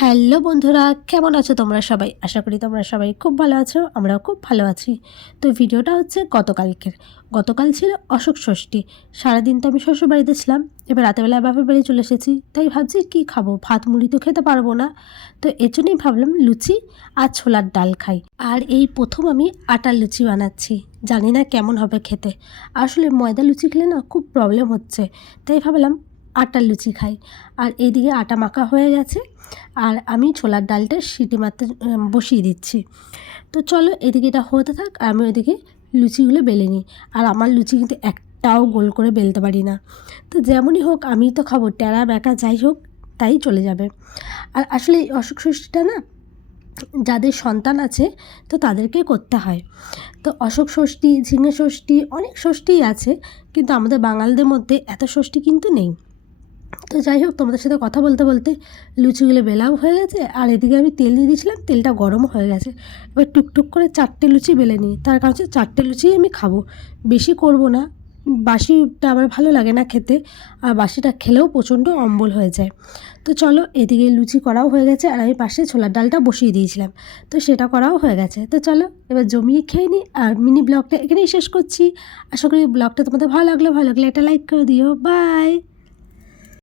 Hello বন্ধুরা, কেমন আছো তোমরা সবাই? আশা করি তোমরা সবাই খুব ভালো আছো, আমরাও খুব ভালো আছি। তো ভিডিওটা হচ্ছে গতকালকের। গতকাল ছিল অশোক ষষ্ঠী। সারাদিন তো আমি শ্বশুরবাড়িতে ছিলাম, এবার রাতেরবেলা বাপের বাড়ি চলে এসেছি। তাই ভাবছি কী খাবো, ভাত মুড়ি তো খেতে পারবো না। তো এর জন্যই ভাবলাম লুচি আর ছোলার ডাল খাই। আর এই প্রথম আমি আটার লুচি বানাচ্ছি, জানি না কেমন হবে খেতে। আসলে ময়দা লুচি খেলে না খুব প্রবলেম হচ্ছে, তাই ভাবলাম আটার লুচি খাই। আর এইদিকে আটা মাখা হয়ে গেছে, আর আমি ছোলার ডালটা সিটি মারতে বসিয়ে দিচ্ছি। তো চলো এদিকে এটা হতে থাক, আর আমি ওইদিকে লুচিগুলো বেলে নিই। আর আমার লুচি কিন্তু একটাও গোল করে বেলতে পারি না। তো যেমনই হোক আমি তো খাবো, ট্যাড়া ব্যাকা যাই হোক তাই চলে যাবে। আর আসলে এই অশোক ষষ্ঠীটা না যাদের সন্তান আছে তো তাদেরকে করতে হয়। তো অশোক ষষ্ঠী, ঝিঙে ষষ্ঠী, অনেক ষষ্ঠীই আছে, কিন্তু আমাদের বাঙালিদের মধ্যে এত ষষ্ঠী কিন্তু নেই। তো যাই হোক, তোমাদের সাথে কথা বলতে বলতে লুচিগুলো বেলাও হয়ে গেছে, আর এদিকে আমি তেল দিয়ে দিয়েছিলাম, তেলটা গরমও হয়ে গেছে। এবার টুকটুক করে 4টে লুচি বেলে নিই, তার কারণ হচ্ছে 4টে লুচিই আমি খাবো, বেশি করব না। বাসিটা আমার ভালো লাগে না খেতে, আর বাসিটা খেলেও প্রচণ্ড অম্বল হয়ে যায়। তো চলো এদিকে লুচি করাও হয়ে গেছে, আর আমি পাশে ছোলার ডালটা বসিয়ে দিয়েছিলাম, তো সেটা করাও হয়ে গেছে। তো চলো এবার জমিয়ে খেয়ে নিই, আর মিনি ব্লগটা এখানেই শেষ করছি। আশা করি ব্লগটা তোমাদের ভালো লাগলে একটা লাইক করে দিও। বাই।